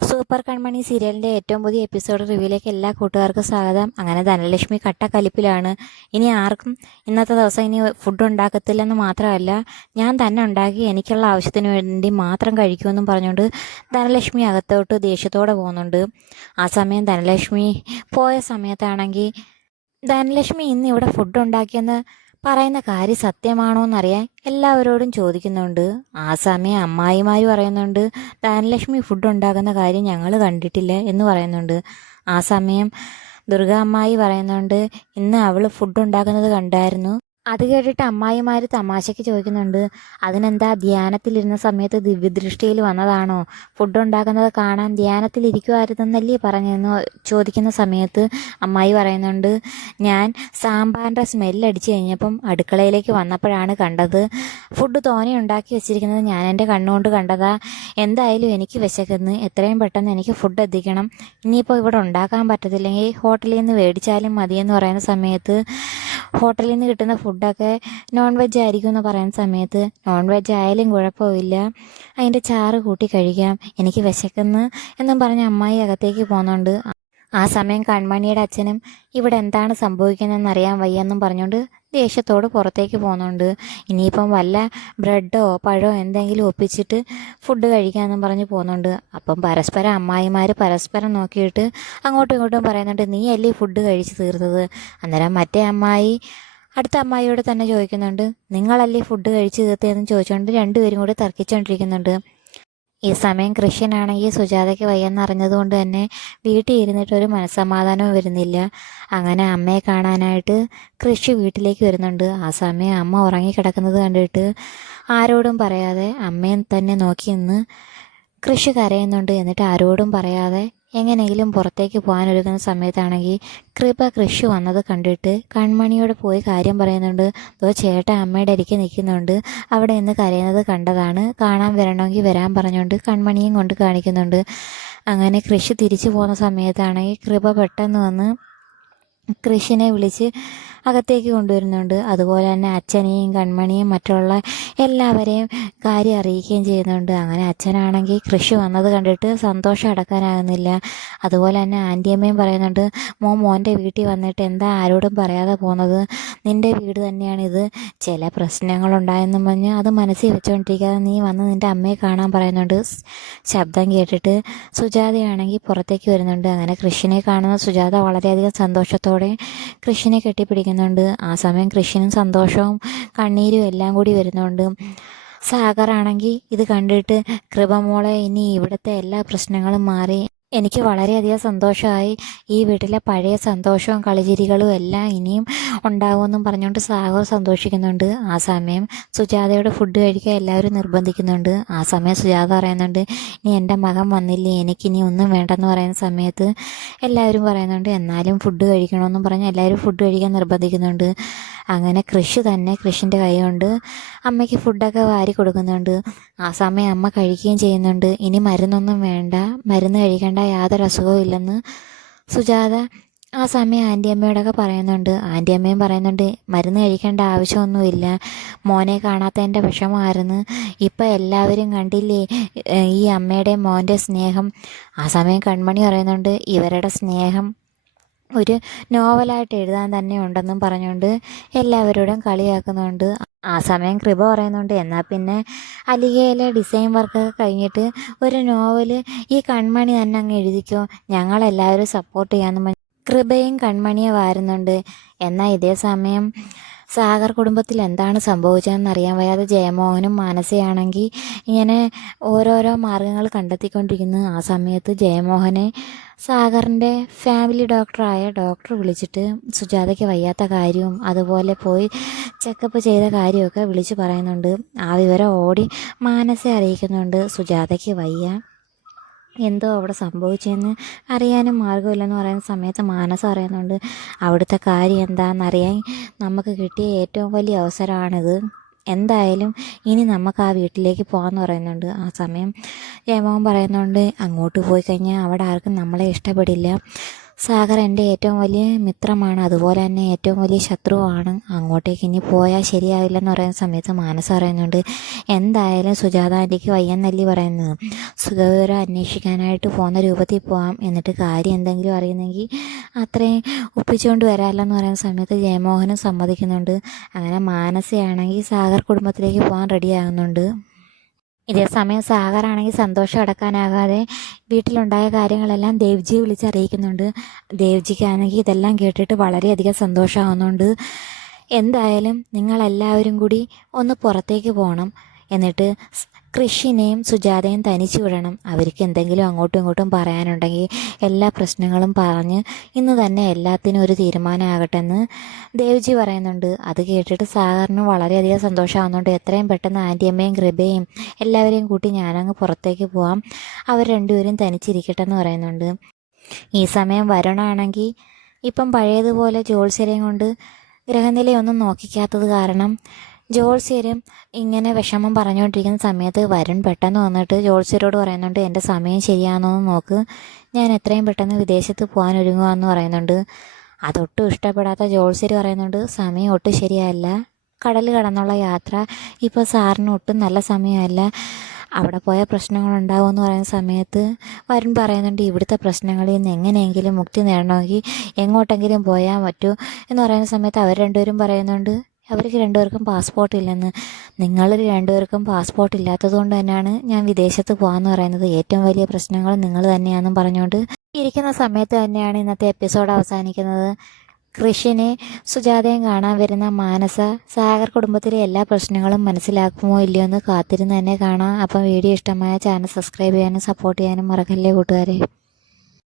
Super കൺമണി സീരിയലിൻ്റെ ഏറ്റവും പുതിയ എപ്പിസോഡ് റിവ്യൂയിലേക്ക് എല്ലാ കൂട്ടുകാർക്കും സ്വാഗതം. അങ്ങനെ ധനലക്ഷ്മി കട്ടക്കലിപ്പിലാണ്. ഇനി ആർക്കും ഇന്നത്തെ ദിവസം ഇനി ഫുഡ് ഉണ്ടാക്കത്തില്ലെന്ന് മാത്രമല്ല, ഞാൻ തന്നെ ഉണ്ടാക്കി എനിക്കുള്ള ആവശ്യത്തിന് വേണ്ടി മാത്രം കഴിക്കുമെന്നും പറഞ്ഞുകൊണ്ട് ധനലക്ഷ്മി അകത്തോട്ട് ദേഷ്യത്തോടെ പോകുന്നുണ്ട്. ആ സമയം ധനലക്ഷ്മി പോയ സമയത്താണെങ്കിൽ ധനലക്ഷ്മി ഇന്ന് ഇവിടെ ഫുഡ് ഉണ്ടാക്കിയെന്ന് പറയുന്ന കാര്യം സത്യമാണോ എന്നറിയാൻ എല്ലാവരോടും ചോദിക്കുന്നുണ്ട്. ആ സമയം അമ്മായിമാർ പറയുന്നുണ്ട്, ധനലക്ഷ്മി ഫുഡ് ഉണ്ടാക്കുന്ന കാര്യം ഞങ്ങൾ കണ്ടിട്ടില്ല എന്ന് പറയുന്നുണ്ട്. ആ സമയം ദുർഗ അമ്മായി പറയുന്നുണ്ട്, ഇന്ന് അവൾ ഫുഡ് ഉണ്ടാക്കുന്നത് കണ്ടായിരുന്നു. അത് കേട്ടിട്ട് അമ്മായിമാർ തമാശയ്ക്ക് ചോദിക്കുന്നുണ്ട്, അതിനെന്താ ധ്യാനത്തിലിരുന്ന സമയത്ത് ദിവ്യദൃഷ്ടിയിൽ വന്നതാണോ? ഫുഡ് ഉണ്ടാക്കുന്നത് കാണാൻ ധ്യാനത്തിലിരിക്കുമായിരുന്നെന്നല്ലേ പറഞ്ഞെന്ന് ചോദിക്കുന്ന സമയത്ത് അമ്മായി പറയുന്നുണ്ട്, ഞാൻ സാമ്പാറിൻ്റെ സ്മെല്ലടിച്ച് കഴിഞ്ഞപ്പം അടുക്കളയിലേക്ക് വന്നപ്പോഴാണ് കണ്ടത്. ഫുഡ് തോനെ ഉണ്ടാക്കി വെച്ചിരിക്കുന്നത് ഞാൻ എൻ്റെ കണ്ണുകൊണ്ട് കണ്ടതാ. എന്തായാലും എനിക്ക് വിശക്കുന്നു, എത്രയും പെട്ടെന്ന് എനിക്ക് ഫുഡ് എത്തിക്കണം. ഇനിയിപ്പോൾ ഇവിടെ ഉണ്ടാക്കാൻ പറ്റത്തില്ലെങ്കിൽ ഹോട്ടലിൽ നിന്ന് മേടിച്ചാലും മതിയെന്ന് പറയുന്ന സമയത്ത്, ഹോട്ടലിൽ നിന്ന് കിട്ടുന്ന ഫുഡൊക്കെ നോൺ വെജ് ആയിരിക്കും എന്ന് പറയുന്ന സമയത്ത്, നോൺ വെജ് ആയാലും കുഴപ്പമില്ല, അതിൻ്റെ ചാറ് കൂട്ടി കഴിക്കാം, എനിക്ക് വിശക്കുന്നു എന്നും പറഞ്ഞ് അമ്മായി അകത്തേക്ക് പോകുന്നുണ്ട്. ആ സമയം കൺമണിയുടെ അച്ഛനും ഇവിടെ എന്താണ് സംഭവിക്കുന്നതെന്ന് അറിയാൻ വയ്യെന്നും പറഞ്ഞുകൊണ്ട് ദേഷ്യത്തോട് പുറത്തേക്ക് പോകുന്നുണ്ട്. ഇനിയിപ്പം വല്ല ബ്രെഡോ പഴമോ എന്തെങ്കിലും ഒപ്പിച്ചിട്ട് ഫുഡ് കഴിക്കാമെന്നും പറഞ്ഞ് പോകുന്നുണ്ട്. അപ്പം പരസ്പരം അമ്മായിമാർ പരസ്പരം നോക്കിയിട്ട് അങ്ങോട്ടും ഇങ്ങോട്ടും പറയുന്നുണ്ട്, നീ അല്ലേ ഫുഡ് കഴിച്ച് തീർത്തത്? അന്നേരം മറ്റേ അമ്മായി അടുത്ത അമ്മായിയോട് തന്നെ ചോദിക്കുന്നുണ്ട്, നിങ്ങളല്ലേ ഫുഡ് കഴിച്ച് തീർത്തതെന്ന് ചോദിച്ചുകൊണ്ട് രണ്ടുപേരും കൂടി തർക്കിച്ചുകൊണ്ടിരിക്കുന്നുണ്ട്. ഈ സമയം കൃഷ്ണനാണെങ്കിൽ സുജാതയ്ക്ക് വയ്യെന്നറിഞ്ഞതുകൊണ്ട് തന്നെ വീട്ടിൽ ഇരുന്നിട്ടൊരു മനസ്സമാധാനവും വരുന്നില്ല. അങ്ങനെ അമ്മയെ കാണാനായിട്ട് കൃഷി വീട്ടിലേക്ക് വരുന്നുണ്ട്. ആ സമയം അമ്മ ഉറങ്ങിക്കിടക്കുന്നത് കണ്ടിട്ട് ആരോടും പറയാതെ അമ്മയെ തന്നെ നോക്കി നിന്ന് കൃഷി കരയുന്നുണ്ട്. എന്നിട്ട് ആരോടും പറയാതെ എങ്ങനെയെങ്കിലും പുറത്തേക്ക് പോകാനൊരുങ്ങുന്ന സമയത്താണെങ്കിൽ കൃപ കൃഷി വന്നത് കണ്ടിട്ട് കൺമണിയോട് പോയി കാര്യം പറയുന്നുണ്ട്. അതോ ചേട്ടൻ അമ്മയുടെ അരികെ നിൽക്കുന്നുണ്ട്, അവിടെ നിന്ന് കരയുന്നത് കണ്ടതാണ്, കാണാൻ വരണമെങ്കിൽ വരാൻ പറഞ്ഞുകൊണ്ട് കൺമണിയും കൊണ്ട് കാണിക്കുന്നുണ്ട്. അങ്ങനെ കൃഷി തിരിച്ചു പോകുന്ന സമയത്താണെങ്കിൽ കൃപ പെട്ടെന്ന് വന്ന് കൃഷിനെ വിളിച്ച് അകത്തേക്ക് കൊണ്ടുവരുന്നുണ്ട്. അതുപോലെ തന്നെ അച്ഛനെയും കൺമണിയും മറ്റുള്ള എല്ലാവരെയും കാര്യം അറിയിക്കുകയും ചെയ്യുന്നുണ്ട്. അങ്ങനെ അച്ഛനാണെങ്കിൽ കൃഷി വന്നത് കണ്ടിട്ട് സന്തോഷം അടക്കാനാകുന്നില്ല. അതുപോലെ തന്നെ ആൻറ്റിയമ്മയും പറയുന്നുണ്ട്, മോൻ്റെ വീട്ടിൽ വന്നിട്ട് എന്താ ആരോടും പറയാതെ പോകുന്നത്? നിൻ്റെ വീട് തന്നെയാണിത്, ചില പ്രശ്നങ്ങളുണ്ടായെന്നും പറഞ്ഞ് അത് മനസ്സിൽ വെച്ചുകൊണ്ടിരിക്കാതെ നീ വന്ന് നിൻ്റെ അമ്മയെ കാണാൻ പറയുന്നുണ്ട്. ശബ്ദം കേട്ടിട്ട് സുജാതയാണെങ്കിൽ പുറത്തേക്ക് വരുന്നുണ്ട്. അങ്ങനെ കൃഷിനെ കാണുന്ന സുജാത വളരെയധികം സന്തോഷത്തോടെ കൃഷിനെ കെട്ടിപ്പിടിക്കുന്നുണ്ട്. ആ സമയം കൃഷിനും സന്തോഷവും കണ്ണീരും എല്ലാം കൂടി വരുന്നുണ്ട്. സാഗറാണെങ്കിൽ ഇത് കണ്ടിട്ട്, കൃപമോളെ ഇനി ഇവിടുത്തെ എല്ലാ പ്രശ്നങ്ങളും മാറി എനിക്ക് വളരെയധികം സന്തോഷമായി, ഈ വീട്ടിലെ പഴയ സന്തോഷവും കളിചിരികളും എല്ലാം ഇനിയും ഉണ്ടാകുമെന്നും പറഞ്ഞുകൊണ്ട് സാഗർ സന്തോഷിക്കുന്നുണ്ട്. ആ സമയം സുജാതയുടെ ഫുഡ് കഴിക്കാൻ എല്ലാവരും നിർബന്ധിക്കുന്നുണ്ട്. ആ സമയം സുജാത പറയുന്നുണ്ട്, ഇനി എൻ്റെ മകൻ വന്നില്ലേ, എനിക്കിനി ഒന്നും വേണ്ടെന്ന് പറയുന്ന സമയത്ത് എല്ലാവരും പറയുന്നുണ്ട്, എന്നാലും ഫുഡ് കഴിക്കണമെന്നും പറഞ്ഞ് എല്ലാവരും ഫുഡ് കഴിക്കാൻ നിർബന്ധിക്കുന്നുണ്ട്. അങ്ങനെ കൃഷിൻ്റെ കൈ കൊണ്ട് അമ്മയ്ക്ക് ഫുഡൊക്കെ വാരി കൊടുക്കുന്നുണ്ട്. ആ സമയം അമ്മ കഴിക്കുകയും ചെയ്യുന്നുണ്ട്. ഇനി മരുന്നൊന്നും വേണ്ട, മരുന്ന് കഴിക്കേണ്ട യാതൊരു അസുഖവും ഇല്ലെന്ന് സുജാത ആ സമയം ആൻറ്റിയമ്മയോടൊക്കെ പറയുന്നുണ്ട്. ആൻറ്റിയമ്മയും പറയുന്നുണ്ട്, മരുന്ന് കഴിക്കേണ്ട ആവശ്യമൊന്നുമില്ല, മോനെ കാണാത്തതിൻ്റെ വിഷമമായിരുന്നു, ഇപ്പം എല്ലാവരും കണ്ടില്ലേ ഈ അമ്മയുടെയും മോൻ്റെ സ്നേഹം. ആ സമയം കൺമണി പറയുന്നുണ്ട്, ഇവരുടെ സ്നേഹം ഒരു നോവലായിട്ട് എഴുതാൻ തന്നെ ഉണ്ടെന്നും പറഞ്ഞുകൊണ്ട് എല്ലാവരോടും കളിയാക്കുന്നുണ്ട്. ആ സമയം കൃപ പറയുന്നുണ്ട്, എന്നാൽ പിന്നെ അലികയിലെ ഡിസൈൻ വർക്കൊക്കെ കഴിഞ്ഞിട്ട് ഒരു നോവല് ഈ കൺമണി തന്നെ അങ്ങ് എഴുതിക്കോ, ഞങ്ങളെല്ലാവരും സപ്പോർട്ട് ചെയ്യാമെന്ന് കൃപയും കൺമണിയെ വാരുന്നുണ്ട്. എന്നാൽ ഇതേ സമയം സാഗർ കുടുംബത്തിൽ എന്താണ് സംഭവിച്ചതെന്ന് അറിയാൻ വയ്യാതെ ജയമോഹനും മാനസയാണെങ്കിൽ ഇങ്ങനെ ഓരോരോ മാർഗങ്ങൾ കണ്ടെത്തിക്കൊണ്ടിരിക്കുന്നു. ആ സമയത്ത് ജയമോഹനെ സാഗറിൻ്റെ ഫാമിലി ഡോക്ടർ വിളിച്ചിട്ട് സുജാതയ്ക്ക് വയ്യാത്ത കാര്യവും അതുപോലെ പോയി ചെക്കപ്പ് ചെയ്ത കാര്യമൊക്കെ വിളിച്ച് പറയുന്നുണ്ട്. ആ വിവരം ഓടി മാനസയെ അറിയിക്കുന്നുണ്ട്. സുജാതയ്ക്ക് വയ്യ, എന്തോ അവിടെ സംഭവിച്ചതെന്ന് അറിയാനും മാർഗമില്ലെന്ന് പറയുന്ന സമയത്ത് മാനസ അറിയുന്നുണ്ട്, അവിടുത്തെ കാര്യം എന്താണെന്നറിയാൻ നമുക്ക് കിട്ടിയ ഏറ്റവും വലിയ അവസരമാണിത്, എന്തായാലും ഇനി നമുക്ക് ആ വീട്ടിലേക്ക് പോകാമെന്ന് പറയുന്നുണ്ട്. ആ സമയം ജയമോഹൻ പറയുന്നുണ്ട്, അങ്ങോട്ട് പോയി കഴിഞ്ഞാൽ അവിടെ ആർക്കും നമ്മളെ ഇഷ്ടപ്പെടില്ല, സാഗർ എൻ്റെ ഏറ്റവും വലിയ മിത്രമാണ്, അതുപോലെ തന്നെ ഏറ്റവും വലിയ ശത്രുവാണ്. അങ്ങോട്ടേക്ക് ഇനി പോയാൽ ശരിയാവില്ലെന്ന് പറയുന്ന സമയത്ത് മാനസ പറയുന്നുണ്ട്, എന്തായാലും സുജാത ആൻറ്റിക്ക് വയ്യെന്നല്ലേ പറയുന്നത്, സുഖവിവരം അന്വേഷിക്കാനായിട്ട് പോകുന്ന രൂപത്തിൽ പോകാം, എന്നിട്ട് കാര്യം എന്തെങ്കിലും അറിയുന്നെങ്കിൽ അത്രയും ഒപ്പിച്ചുകൊണ്ട് വരാമല്ലെന്ന് പറയുന്ന സമയത്ത് ജയമോഹനും സമ്മതിക്കുന്നുണ്ട്. അങ്ങനെ മാനസയാണെങ്കിൽ സാഗർ കുടുംബത്തിലേക്ക് പോകാൻ റെഡിയാകുന്നുണ്ട്. ഇതേ സമയം സാഗറാണെങ്കിൽ സന്തോഷം അടക്കാനാകാതെ വീട്ടിലുണ്ടായ കാര്യങ്ങളെല്ലാം ദേവ്ജിയെ വിളിച്ചറിയിക്കുന്നുണ്ട്. ദേവ്ജിക്കാണെങ്കിൽ ഇതെല്ലാം കേട്ടിട്ട് വളരെയധികം സന്തോഷമാകുന്നുണ്ട്. എന്തായാലും നിങ്ങളെല്ലാവരും കൂടി ഒന്ന് പുറത്തേക്ക് പോകണം, എന്നിട്ട് കൃഷിനെയും സുജാതയും തനിച്ചു വിടണം. അവർക്ക് എന്തെങ്കിലും അങ്ങോട്ടും ഇങ്ങോട്ടും പറയാനുണ്ടെങ്കിൽ എല്ലാ പ്രശ്നങ്ങളും പറഞ്ഞ് ഇന്ന് തന്നെ എല്ലാത്തിനും ഒരു തീരുമാനമാകട്ടെ എന്ന് ദേവ്ജി പറയുന്നുണ്ട്. അത് കേട്ടിട്ട് സാഗറിന് വളരെയധികം സന്തോഷമാകുന്നുണ്ട്. എത്രയും പെട്ടെന്ന് ആൻറ്റിയമ്മയും കൃപയും എല്ലാവരെയും കൂട്ടി ഞാനങ്ങ് പുറത്തേക്ക് പോവാം, അവർ രണ്ടുപേരും തനിച്ചിരിക്കട്ടെ എന്ന് പറയുന്നുണ്ട്. ഈ സമയം വരുണാണെങ്കിൽ ഇപ്പം പഴയതുപോലെ ജോത്സ്യരെയും കൊണ്ട് ഗ്രഹനിലയൊന്നും നോക്കിക്കാത്തത് കാരണം ജോത്സ്യരും ഇങ്ങനെ വിഷമം പറഞ്ഞുകൊണ്ടിരിക്കുന്ന സമയത്ത് വരുൺ പെട്ടെന്ന് വന്നിട്ട് ജോത്സ്യരോട് പറയുന്നുണ്ട്, എൻ്റെ സമയം ശരിയാണെന്ന് നോക്ക്, ഞാൻ എത്രയും പെട്ടെന്ന് വിദേശത്ത് പോകാൻ ഒരുങ്ങുകയെന്ന് പറയുന്നുണ്ട്. അതൊട്ടും ഇഷ്ടപ്പെടാത്ത ജോത്സ്യർ പറയുന്നുണ്ട്, സമയം ഒട്ടും ശരിയല്ല, കടൽ കടന്നുള്ള യാത്ര ഇപ്പോൾ സാറിന് ഒട്ടും നല്ല സമയമല്ല, അവിടെ പോയ പ്രശ്നങ്ങളുണ്ടാവുമെന്ന് പറയുന്ന സമയത്ത് വരുൺ പറയുന്നുണ്ട്, ഇവിടുത്തെ പ്രശ്നങ്ങളിൽ നിന്ന് എങ്ങനെയെങ്കിലും മുക്തി നേടണമെങ്കിൽ എങ്ങോട്ടെങ്കിലും പോയാൽ പറ്റൂ എന്ന് പറയുന്ന സമയത്ത് അവർ രണ്ടുപേരും പറയുന്നുണ്ട്, അവർക്ക് രണ്ടുപേർക്കും പാസ്പോർട്ട് ഇല്ലെന്ന്. നിങ്ങൾ രണ്ടുപേർക്കും പാസ്പോർട്ട് ഇല്ലാത്തത് കൊണ്ട് തന്നെയാണ് ഞാൻ വിദേശത്ത് പോകാമെന്ന് പറയുന്നത്, ഏറ്റവും വലിയ പ്രശ്നങ്ങൾ നിങ്ങൾ തന്നെയാണെന്നും പറഞ്ഞുകൊണ്ട് ഇരിക്കുന്ന സമയത്ത് തന്നെയാണ് ഇന്നത്തെ എപ്പിസോഡ് അവസാനിക്കുന്നത്. കൃഷിനെ സുജാതയും കാണാൻ വരുന്ന മാനസ സാഗർ കുടുംബത്തിലെ എല്ലാ പ്രശ്നങ്ങളും മനസ്സിലാക്കുമോ ഇല്ലയോ എന്ന് കാത്തിരുന്ന് തന്നെ കാണാം. അപ്പം വീഡിയോ ഇഷ്ടമായ ചാനൽ സബ്സ്ക്രൈബ് ചെയ്യാനും സപ്പോർട്ട് ചെയ്യാനും മറക്കല്ലേ കൂട്ടുകാരെ.